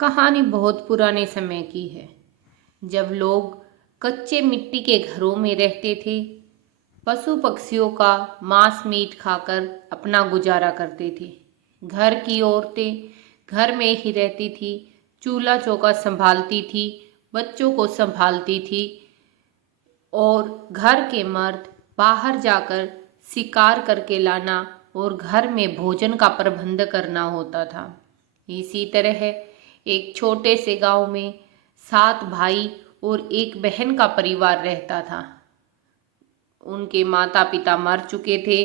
कहानी बहुत पुराने समय की है। जब लोग कच्चे मिट्टी के घरों में रहते थे, पशु पक्षियों का मांस मीट खाकर अपना गुजारा करते थे। घर की औरतें घर में ही रहती थी, चूल्हा चौका संभालती थी, बच्चों को संभालती थी और घर के मर्द बाहर जाकर शिकार करके लाना और घर में भोजन का प्रबंध करना होता था। इसी तरह एक छोटे से गांव में 7 भाई और एक बहन का परिवार रहता था। उनके माता पिता मर चुके थे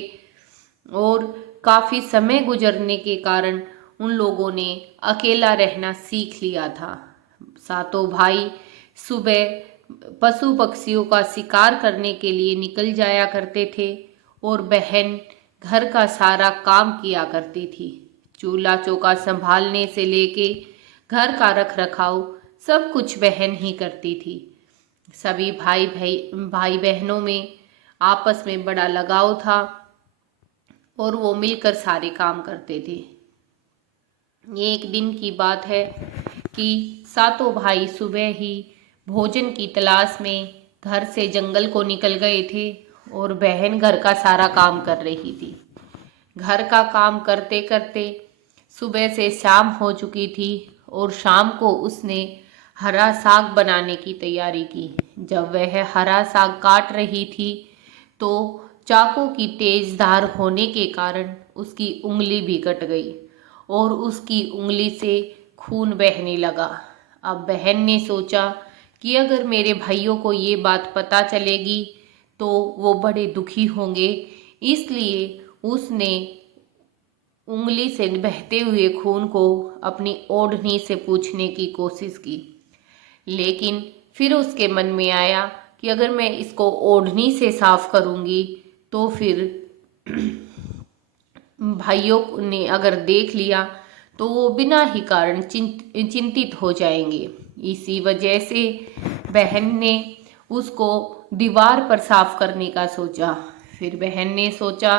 और काफ़ी समय गुजरने के कारण उन लोगों ने अकेला रहना सीख लिया था। सातों भाई सुबह पशु पक्षियों का शिकार करने के लिए निकल जाया करते थे और बहन घर का सारा काम किया करती थी। चूल्हा चौका संभालने से लेके घर का रख रखाव सब कुछ बहन ही करती थी। सभी भाई बहनों में आपस में बड़ा लगाव था और वो मिलकर सारे काम करते थे। एक दिन की बात है कि सातों भाई सुबह ही भोजन की तलाश में घर से जंगल को निकल गए थे और बहन घर का सारा काम कर रही थी। घर का काम करते करते सुबह से शाम हो चुकी थी और शाम को उसने हरा साग बनाने की तैयारी की। जब वह हरा साग काट रही थी तो चाकू की तेज धार होने के कारण उसकी उंगली भी कट गई और उसकी उंगली से खून बहने लगा। अब बहन ने सोचा कि अगर मेरे भाइयों को ये बात पता चलेगी तो वो बड़े दुखी होंगे, इसलिए उसने उंगली से बहते हुए खून को अपनी ओढ़नी से पूछने की कोशिश की। लेकिन फिर उसके मन में आया कि अगर मैं इसको ओढ़नी से साफ करूंगी तो फिर भाइयों ने अगर देख लिया तो वो बिना ही कारण चिंतित हो जाएंगे। इसी वजह से बहन ने उसको दीवार पर साफ करने का सोचा। फिर बहन ने सोचा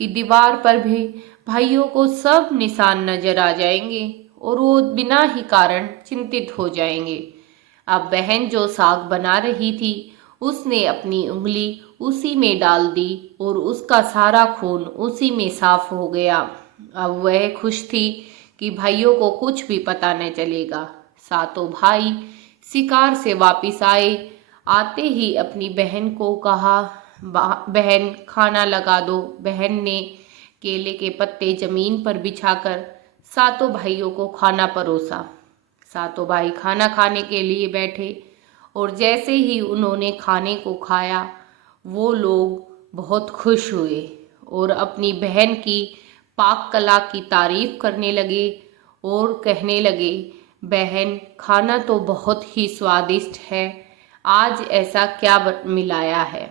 कि दीवार पर भी भाइयों को सब निशान नजर आ जाएंगे और वो बिना ही कारण चिंतित हो जाएंगे। अब बहन जो साग बना रही थी उसने अपनी उंगली उसी में डाल दी और उसका सारा खून उसी में साफ हो गया। अब वह खुश थी कि भाइयों को कुछ भी पता न चलेगा। सातों भाई शिकार से वापस आए। आते ही अपनी बहन को कहा, बहन खाना लगा दो। बहन ने केले के पत्ते जमीन पर बिछाकर सातों भाइयों को खाना परोसा। सातों भाई खाना खाने के लिए बैठे और जैसे ही उन्होंने खाने को खाया वो लोग बहुत खुश हुए और अपनी बहन की पाक कला की तारीफ करने लगे और कहने लगे, बहन खाना तो बहुत ही स्वादिष्ट है, आज ऐसा क्या मिलाया है।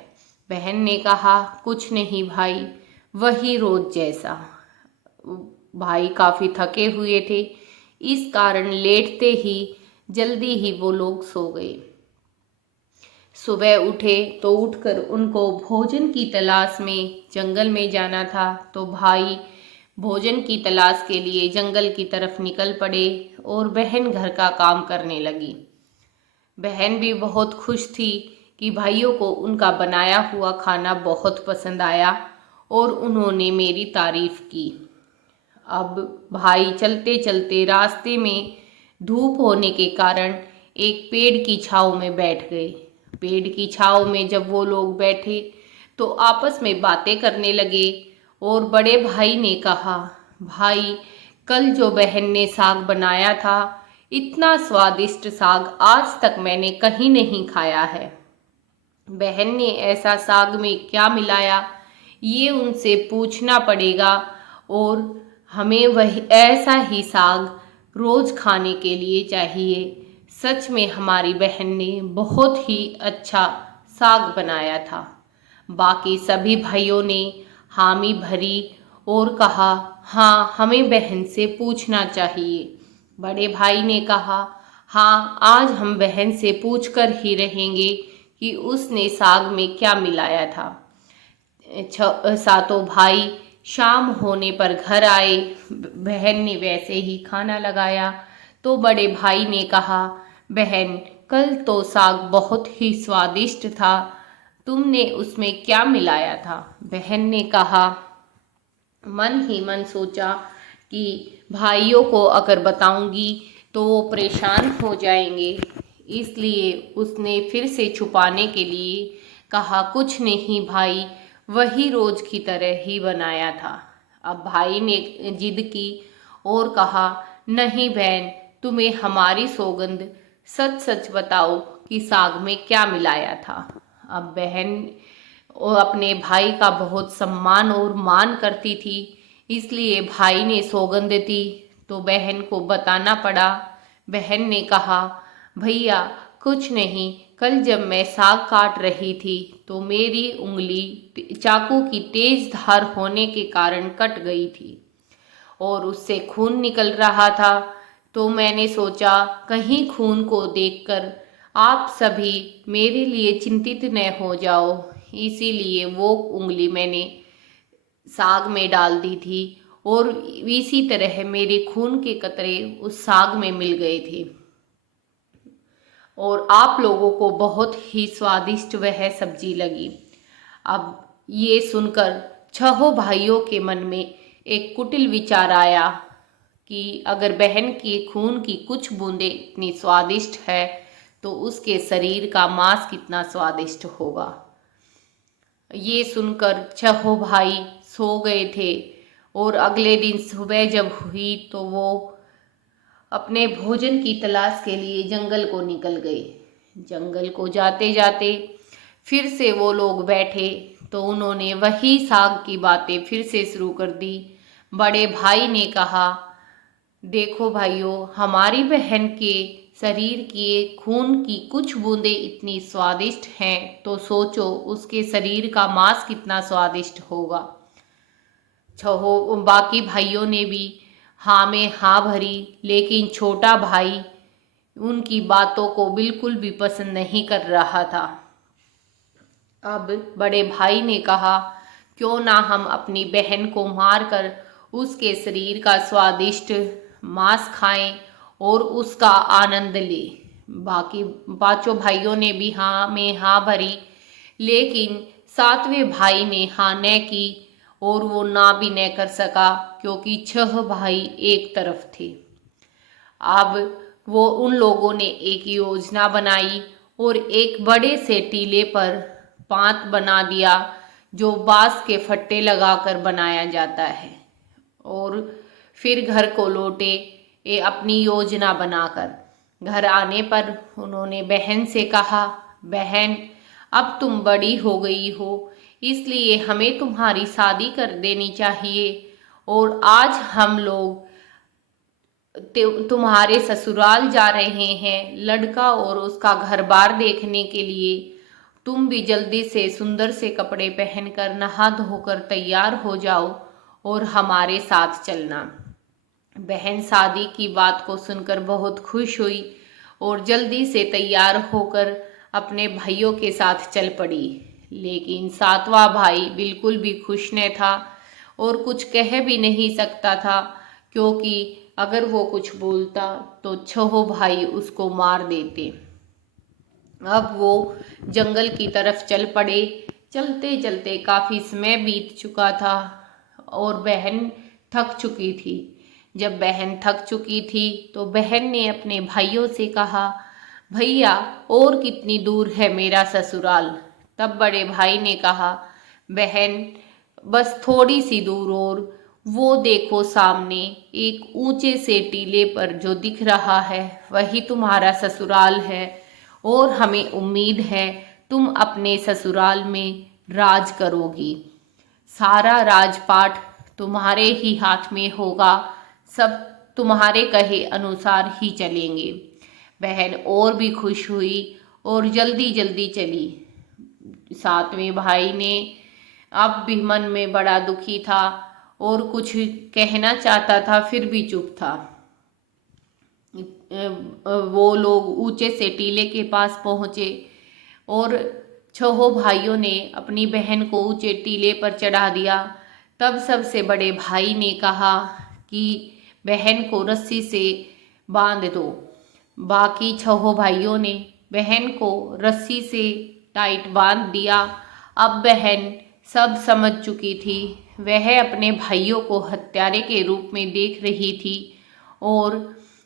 बहन ने कहा, कुछ नहीं भाई, वही रोज जैसा। भाई काफी थके हुए थे, इस कारण लेटते ही जल्दी ही वो लोग सो गए। सुबह उठे तो उठकर उनको भोजन की तलाश में जंगल में जाना था, तो भाई भोजन की तलाश के लिए जंगल की तरफ निकल पड़े और बहन घर का काम करने लगी। बहन भी बहुत खुश थी कि भाइयों को उनका बनाया हुआ खाना बहुत पसंद आया और उन्होंने मेरी तारीफ की। अब भाई चलते चलते रास्ते में धूप होने के कारण एक पेड़ की छांव में बैठ गए। पेड़ की छांव में जब वो लोग बैठे तो आपस में बातें करने लगे और बड़े भाई ने कहा, भाई कल जो बहन ने साग बनाया था, इतना स्वादिष्ट साग आज तक मैंने कहीं नहीं खाया है। बहन ने ऐसा साग में क्या मिलाया ये उनसे पूछना पड़ेगा और हमें वही ऐसा ही साग रोज खाने के लिए चाहिए। सच में हमारी बहन ने बहुत ही अच्छा साग बनाया था। बाकी सभी भाइयों ने हामी भरी और कहा, हाँ हमें बहन से पूछना चाहिए। बड़े भाई ने कहा, हाँ आज हम बहन से पूछकर ही रहेंगे कि उसने साग में क्या मिलाया था। सातों भाई शाम होने पर घर आए। बहन ने वैसे ही खाना लगाया तो बड़े भाई ने कहा, बहन, कल तो साग बहुत ही स्वादिष्ट था, तुमने उसमें क्या मिलाया था? बहन ने कहा, मन ही मन सोचा कि भाइयों को अगर बताऊंगी तो वो परेशान हो जाएंगे, इसलिए उसने फिर से छुपाने के लिए कहा, कुछ नहीं भाई, वही रोज की तरह ही बनाया था। अब भाई ने जिद की और कहा, नहीं बहन, तुम्हें हमारी सौगंध, सच सच बताओ कि साग में क्या मिलाया था। अब बहन वो अपने भाई का बहुत सम्मान और मान करती थी, इसलिए भाई ने सौगंध दी तो बहन को बताना पड़ा। बहन ने कहा, भैया कुछ नहीं, कल जब मैं साग काट रही थी तो मेरी उंगली चाकू की तेज धार होने के कारण कट गई थी और उससे खून निकल रहा था, तो मैंने सोचा कहीं खून को देखकर आप सभी मेरे लिए चिंतित न हो जाओ, इसीलिए वो उंगली मैंने साग में डाल दी थी और इसी तरह मेरे खून के कतरे उस साग में मिल गए थे और आप लोगों को बहुत ही स्वादिष्ट वह सब्जी लगी। अब ये सुनकर छहों भाइयों के मन में एक कुटिल विचार आया कि अगर बहन के खून की कुछ बूंदें इतनी स्वादिष्ट है तो उसके शरीर का मांस कितना स्वादिष्ट होगा। ये सुनकर छहों भाई सो गए थे और अगले दिन सुबह जब हुई तो वो अपने भोजन की तलाश के लिए जंगल को निकल गए। जंगल को जाते जाते फिर से वो लोग बैठे तो उन्होंने वही साग की बातें फिर से शुरू कर दी। बड़े भाई ने कहा, देखो भाइयों, हमारी बहन के शरीर के खून की कुछ बूंदें इतनी स्वादिष्ट हैं तो सोचो उसके शरीर का मांस कितना स्वादिष्ट होगा। छहो बाकी भाइयों ने भी हाँ में हाँ भरी, लेकिन छोटा भाई उनकी बातों को बिल्कुल भी पसंद नहीं कर रहा था। अब बड़े भाई ने कहा, क्यों ना हम अपनी बहन को मारकर उसके शरीर का स्वादिष्ट मांस खाएं और उसका आनंद लें। बाकी पांचों भाइयों ने भी हाँ में हाँ भरी, लेकिन सातवें भाई ने हाँ न की और वो ना भी न कर सका क्योंकि छह भाई एक तरफ थे। अब वो उन लोगों ने एक योजना बनाई और एक बड़े से टीले पर पात बना दिया जो बांस के फट्टे लगाकर बनाया जाता है और फिर घर को लौटे अपनी योजना बनाकर। घर आने पर उन्होंने बहन से कहा, बहन, अब तुम बड़ी हो गई हो, इसलिए हमें तुम्हारी शादी कर देनी चाहिए और आज हम लोग तुम्हारे ससुराल जा रहे हैं लड़का और उसका घर बार देखने के लिए। तुम भी जल्दी से सुंदर से कपड़े पहनकर नहा धोकर तैयार हो जाओ और हमारे साथ चलना। बहन शादी की बात को सुनकर बहुत खुश हुई और जल्दी से तैयार होकर अपने भाइयों के साथ चल पड़ी। लेकिन सातवां भाई बिल्कुल भी खुश न था और कुछ कह भी नहीं सकता था, क्योंकि अगर वो कुछ बोलता तो छहों भाई उसको मार देते। अब वो जंगल की तरफ चल पड़े। चलते चलते काफी समय बीत चुका था और बहन थक चुकी थी। जब बहन थक चुकी थी तो बहन ने अपने भाइयों से कहा, भैया, और कितनी दूर है मेरा ससुराल? तब बड़े भाई ने कहा, बहन, बस थोड़ी सी दूर और, वो देखो सामने एक ऊंचे से टीले पर जो दिख रहा है वही तुम्हारा ससुराल है और हमें उम्मीद है तुम अपने ससुराल में राज करोगी। सारा राजपाट तुम्हारे ही हाथ में होगा, सब तुम्हारे कहे अनुसार ही चलेंगे। बहन और भी खुश हुई और जल्दी जल्दी चली। सातवें भाई ने अब भी मन में बड़ा दुखी था और कुछ कहना चाहता था फिर भी चुप था। वो लोग ऊंचे से टीले के पास पहुंचे और छहों भाइयों ने अपनी बहन को ऊंचे टीले पर चढ़ा दिया। तब सबसे बड़े भाई ने कहा कि बहन को रस्सी से बांध दो। बाकी छहों भाइयों ने बहन को रस्सी से टाइट बांध दिया। अब बहन सब समझ चुकी थी। वह अपने भाइयों को हत्यारे के रूप में देख रही थी और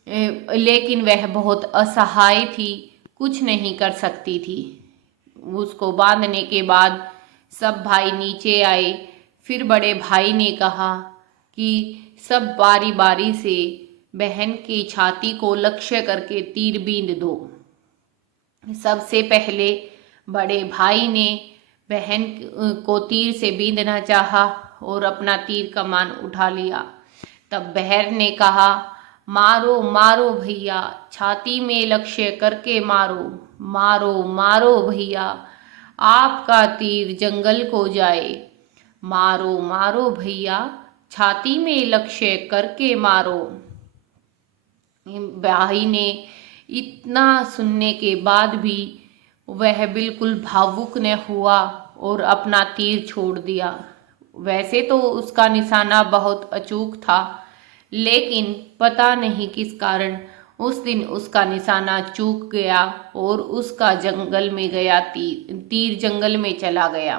लेकिन वह बहुत असहाय थी, कुछ नहीं कर सकती थी। उसको बांधने के बाद सब भाई नीचे आए। फिर बड़े भाई ने कहा कि सब बारी बारी से बहन की छाती को लक्ष्य करके तीर बींध दो। सबसे पहले बड़े भाई ने बहन को तीर से बींधना चाहा और अपना तीर कमान उठा लिया। तब बहन ने कहा, मारो मारो भैया, छाती में लक्ष्य करके मारो, मारो मारो भैया, आपका तीर जंगल को जाए। मारो मारो भैया, छाती में लक्ष्य करके मारो। भाई ने इतना सुनने के बाद भी वह बिल्कुल भावुक न हुआ और अपना तीर छोड़ दिया। वैसे तो उसका निशाना बहुत अचूक था, लेकिन पता नहीं किस कारण उस दिन उसका निशाना चूक गया और उसका जंगल में गया तीर जंगल में चला गया।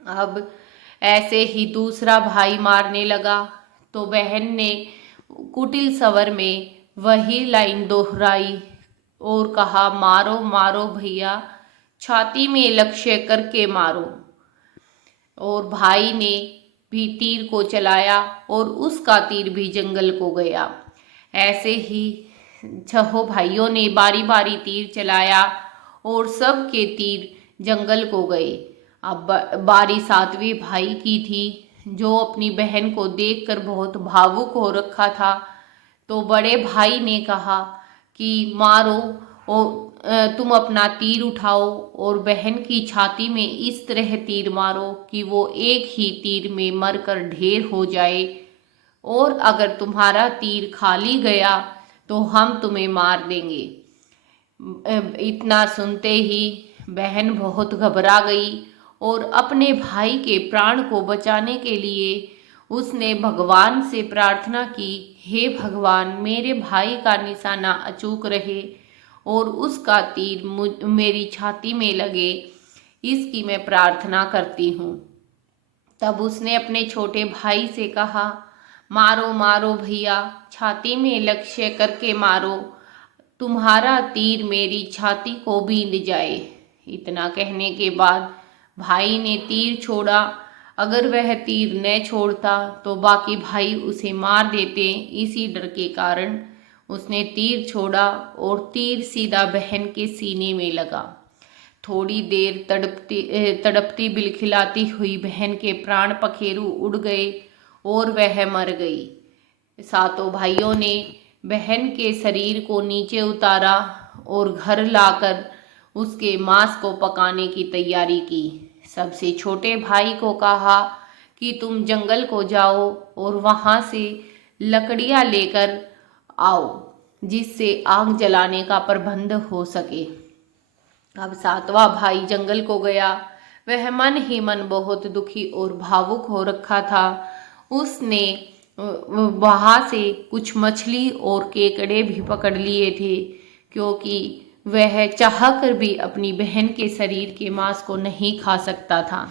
अब ऐसे ही दूसरा भाई मारने लगा तो बहन ने कुटिल स्वर में वही लाइन दोहराई और कहा, मारो मारो भैया, छाती में लक्ष्य करके मारो। और भाई ने भी तीर को चलाया और उसका तीर भी जंगल को गया। ऐसे ही छहों भाइयों ने बारी बारी तीर चलाया और सब के तीर जंगल को गए। अब बारी सातवें भाई की थी, जो अपनी बहन को देखकर बहुत भावुक हो रखा था। तो बड़े भाई ने कहा कि मारो और तुम अपना तीर उठाओ और बहन की छाती में इस तरह तीर मारो कि वो एक ही तीर में मरकर ढेर हो जाए, और अगर तुम्हारा तीर खाली गया तो हम तुम्हें मार देंगे। इतना सुनते ही बहन बहुत घबरा गई और अपने भाई के प्राण को बचाने के लिए उसने भगवान से प्रार्थना की, हे भगवान, मेरे भाई का निशाना अचूक रहे और उसका तीर मेरी छाती में लगे, इसकी मैं प्रार्थना करती हूँ। तब उसने अपने छोटे भाई से कहा, मारो मारो भैया, छाती में लक्ष्य करके मारो, तुम्हारा तीर मेरी छाती को बींध जाए। इतना कहने के बाद भाई ने तीर छोड़ा। अगर वह तीर न छोड़ता तो बाकी भाई उसे मार देते। इसी डर के कारण उसने तीर छोड़ा और तीर सीधा बहन के सीने में लगा। थोड़ी देर तड़पती बिलखिलाती हुई बहन के प्राण पखेरु उड़ गए और वह मर गई। सातों भाइयों ने बहन के शरीर को नीचे उतारा और घर लाकर उसके मांस को पकाने की तैयारी की। सबसे छोटे भाई को कहा कि तुम जंगल को जाओ और वहां से लकड़ियां लेकर आओ, जिससे आग जलाने का प्रबंध हो सके। अब सातवां भाई जंगल को गया। वह मन ही मन बहुत दुखी और भावुक हो रखा था। उसने वहां से कुछ मछली और केकड़े भी पकड़ लिए थे, क्योंकि वह चाहकर भी अपनी बहन के शरीर के मांस को नहीं खा सकता था।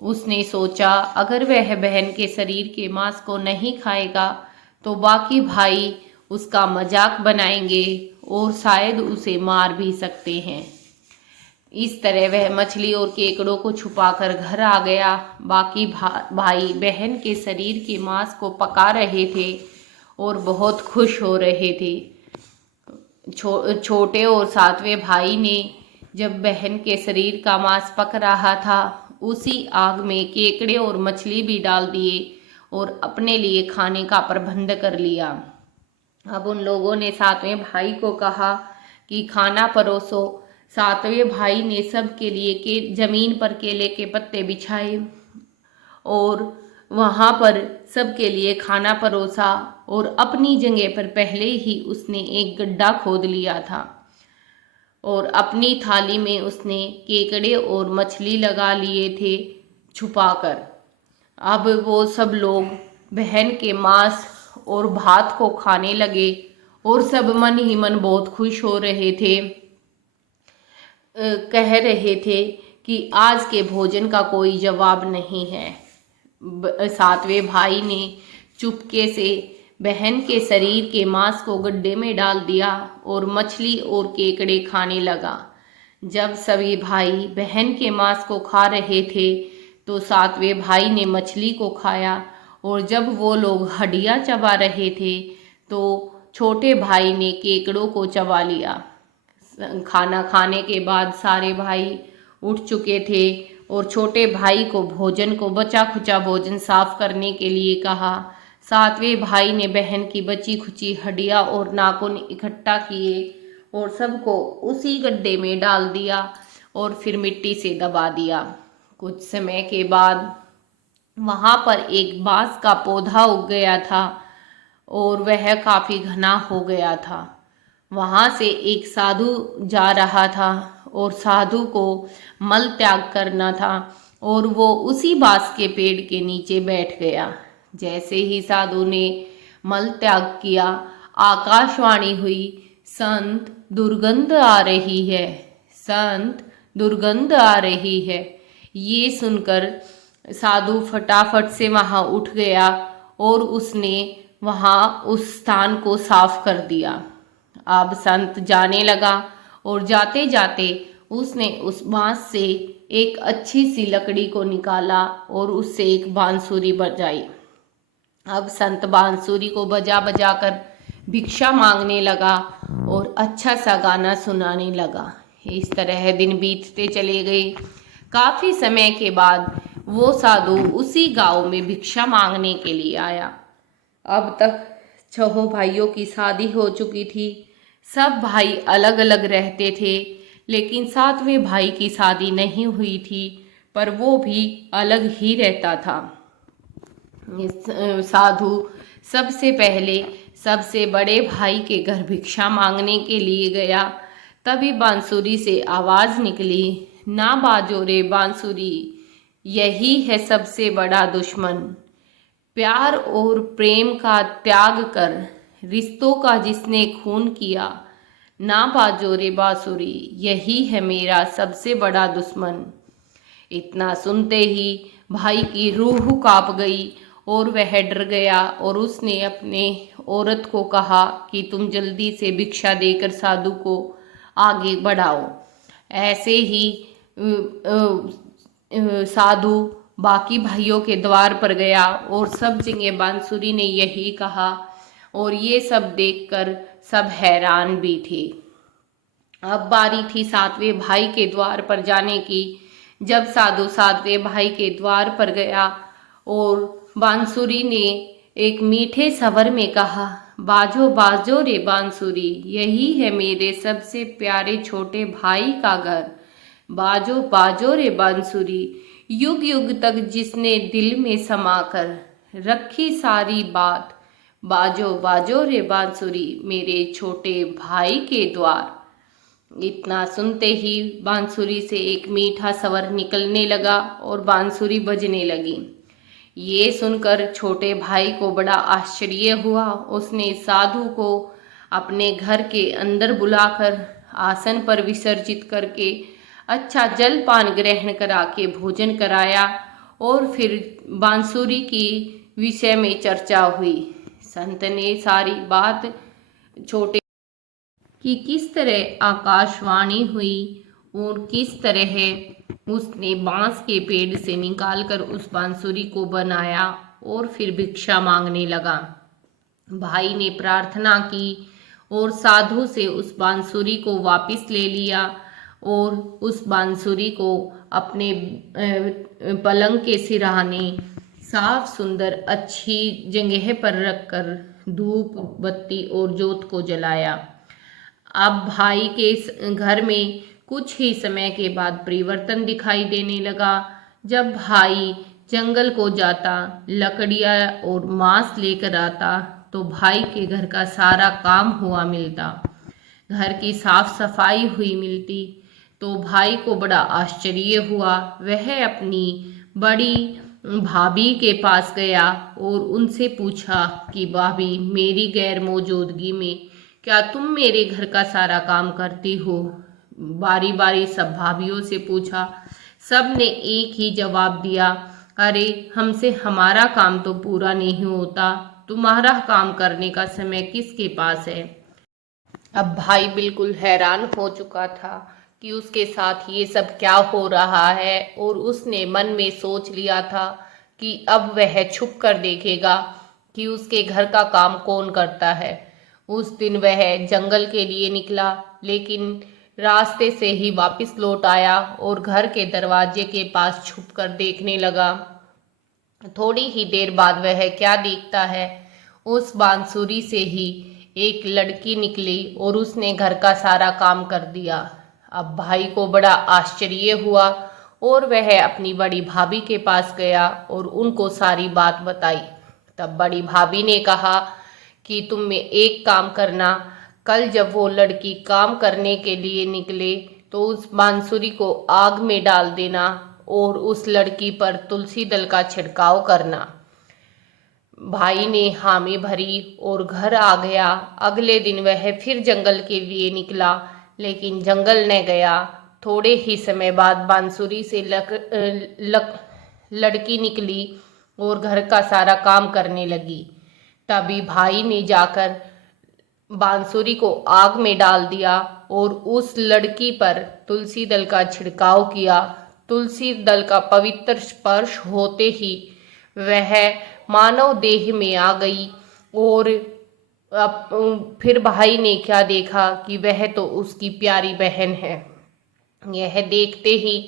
उसने सोचा, अगर वह बहन के शरीर के मांस को नहीं खाएगा तो बाकी भाई उसका मजाक बनाएंगे और शायद उसे मार भी सकते हैं। इस तरह वह मछली और केकड़ों को छुपाकर घर आ गया। बाकी भाई बहन के शरीर के मांस को पका रहे थे और बहुत खुश हो रहे थे। छोटे और सातवें भाई ने जब बहन के शरीर का मांस पक रहा था, उसी आग में केकड़े और मछली भी डाल दिए और अपने लिए खाने का प्रबंध कर लिया। अब उन लोगों ने सातवें भाई को कहा कि खाना परोसो। सातवें भाई ने सबके लिए जमीन पर केले के पत्ते बिछाए और वहां पर सबके लिए खाना परोसा और अपनी जगह पर पहले ही उसने एक गड्ढा खोद लिया था और अपनी थाली में उसने केकड़े और मछली लगा लिए थे छुपाकर। अब वो सब लोग बहन के मांस और भात को खाने लगे और सब मन ही मन बहुत खुश हो रहे थे। कह रहे थे कि आज के भोजन का कोई जवाब नहीं है। सातवें भाई ने चुपके से बहन के शरीर के मांस को गड्ढे में डाल दिया और मछली और केकड़े खाने लगा। जब सभी भाई बहन के मांस को खा रहे थे तो सातवें भाई ने मछली को खाया, और जब वो लोग हड्डियां चबा रहे थे तो छोटे भाई ने केकड़ों को चबा लिया। खाना खाने के बाद सारे भाई उठ चुके थे और छोटे भाई को भोजन को बचा खुचा भोजन साफ करने के लिए कहा। सातवें भाई ने बहन की बची खुची हड्डियां और नाखून इकट्ठा किए और सबको उसी गड्ढे में डाल दिया और फिर मिट्टी से दबा दिया। कुछ समय के बाद वहाँ पर एक बांस का पौधा उग गया था और वह काफ़ी घना हो गया था। वहाँ से एक साधु जा रहा था और साधु को मल त्याग करना था और वो उसी बांस के पेड़ के नीचे बैठ गया। जैसे ही साधु ने मल त्याग किया, आकाशवाणी हुई, संत दुर्गंध आ रही है, संत दुर्गंध आ रही है। ये सुनकर साधु फटाफट से वहाँ उठ गया और उसने वहाँ उस स्थान को साफ कर दिया। अब संत जाने लगा और जाते जाते उसने उस बांस से एक अच्छी सी लकड़ी को निकाला और उससे एक बांसुरी बजाई। अब संत बांसुरी को बजा बजा कर भिक्षा मांगने लगा और अच्छा सा गाना सुनाने लगा। इस तरह दिन बीतते चले गए। काफ़ी समय के बाद वो साधु उसी गांव में भिक्षा मांगने के लिए आया। अब तक 6 भाइयों की शादी हो चुकी थी। सब भाई अलग अलग रहते थे, लेकिन 7वें भाई की शादी नहीं हुई थी, पर वो भी अलग ही रहता था। साधु सबसे पहले सबसे बड़े भाई के घर भिक्षा मांगने के लिए गया। तभी बांसुरी से आवाज़ निकली, ना बाजो रे बांसुरी, यही है सबसे बड़ा दुश्मन। प्यार और प्रेम का त्याग कर रिश्तों का जिसने खून किया, ना बाजो रे बांसुरी, यही है मेरा सबसे बड़ा दुश्मन। इतना सुनते ही भाई की रूह कांप गई और वह डर गया और उसने अपने औरत को कहा कि तुम जल्दी से भिक्षा देकर साधु को आगे बढ़ाओ। ऐसे ही साधु बाकी भाइयों के द्वार पर गया और सब जगह बांसुरी ने यही कहा और ये सब देखकर सब हैरान भी थे। अब बारी थी 7वें भाई के द्वार पर जाने की। जब साधु 7वें भाई के द्वार पर गया और बांसुरी ने एक मीठे स्वर में कहा, बाजो बाजो रे बांसुरी, यही है मेरे सबसे प्यारे छोटे भाई का घर। बाजो बाजो रे बांसुरी, युग युग तक जिसने दिल में समाकर रखी सारी बात। बाजो बाजो रे बांसुरी, मेरे छोटे भाई के द्वार। इतना सुनते ही बांसुरी से एक मीठा स्वर निकलने लगा और बांसुरी बजने लगी। ये सुनकर छोटे भाई को बड़ा आश्चर्य हुआ। उसने साधु को अपने घर के अंदर बुलाकर आसन पर विसर्जित करके अच्छा जलपान ग्रहण करा के भोजन कराया और फिर बांसुरी की विषय में चर्चा हुई। संत ने सारी बात छोटे कि किस तरह आकाशवाणी हुई और किस तरह उसने बांस के पेड़ से निकालकर उस बांसुरी को बनाया और फिर भिक्षा मांगने लगा। भाई ने प्रार्थना की और साधु से उस बांसुरी को वापस ले लिया और उस बांसुरी को अपने पलंग के सिरहाने साफ सुंदर अच्छी जगह पर रखकर धूप बत्ती और जोत को जलाया। अब भाई के घर में कुछ ही समय के बाद परिवर्तन दिखाई देने लगा। जब भाई जंगल को जाता, लकड़ियाँ और मांस लेकर आता तो भाई के घर का सारा काम हुआ मिलता, घर की साफ सफाई हुई मिलती। तो भाई को बड़ा आश्चर्य हुआ। वह अपनी बड़ी भाभी के पास गया और उनसे पूछा कि भाभी, मेरी गैर मौजूदगी में क्या तुम मेरे घर का सारा काम करती हो? बारी बारी सब भाभीियों से पूछा। सब ने एक ही जवाब दिया, अरे हमसे हमारा काम तो पूरा नहीं होता, तुम्हारा काम करने का समय किसके पास है? अब भाई बिल्कुल हैरान हो चुका था कि उसके साथ ये सब क्या हो रहा है, और उसने मन में सोच लिया था कि अब वह छुप कर देखेगा कि उसके घर का काम कौन करता है। उस दिन वह जंगल के लिए निकला, लेकिन रास्ते से ही वापस लौट आया और घर के दरवाजे के पास छुप कर देखने लगा। थोड़ी ही देर बाद वह क्या देखता है, उस बांसुरी से ही एक लड़की निकली और उसने घर का सारा काम कर दिया। अब भाई को बड़ा आश्चर्य हुआ और वह अपनी बड़ी भाभी के पास गया और उनको सारी बात बताई। तब बड़ी भाभी ने कहा कि तुम में एक काम करना, कल जब वो लड़की काम करने के लिए निकले तो उस बांसुरी को आग में डाल देना और उस लड़की पर तुलसी दल का छिड़काव करना। भाई ने हामी भरी और घर आ गया। अगले दिन वह फिर जंगल के लिए निकला, लेकिन जंगल न गया। थोड़े ही समय बाद बांसुरी से लड़की निकली और घर का सारा काम करने लगी। तभी भाई ने जाकर बांसुरी को आग में डाल दिया और उस लड़की पर तुलसी दल का छिड़काव किया। तुलसी दल का पवित्र स्पर्श होते ही वह मानव देह में आ गई और फिर भाई ने क्या देखा कि वह तो उसकी प्यारी बहन है। यह देखते ही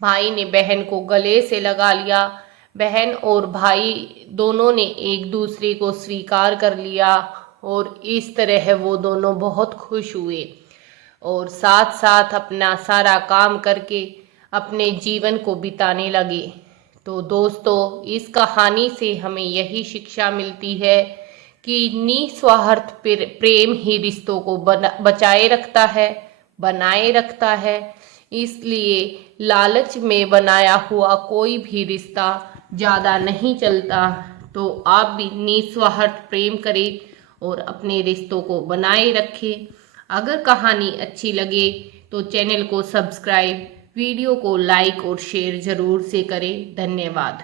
भाई ने बहन को गले से लगा लिया। बहन और भाई दोनों ने एक दूसरे को स्वीकार कर लिया और इस तरह वो दोनों बहुत खुश हुए और साथ साथ अपना सारा काम करके अपने जीवन को बिताने लगे। तो दोस्तों, इस कहानी से हमें यही शिक्षा मिलती है कि निस्वार्थ प्रेम ही रिश्तों को बचाए रखता है, बनाए रखता है। इसलिए लालच में बनाया हुआ कोई भी रिश्ता ज़्यादा नहीं चलता। तो आप भी निस्वार्थ प्रेम करें और अपने रिश्तों को बनाए रखें। अगर कहानी अच्छी लगे तो चैनल को सब्सक्राइब, वीडियो को लाइक और शेयर ज़रूर से करें। धन्यवाद।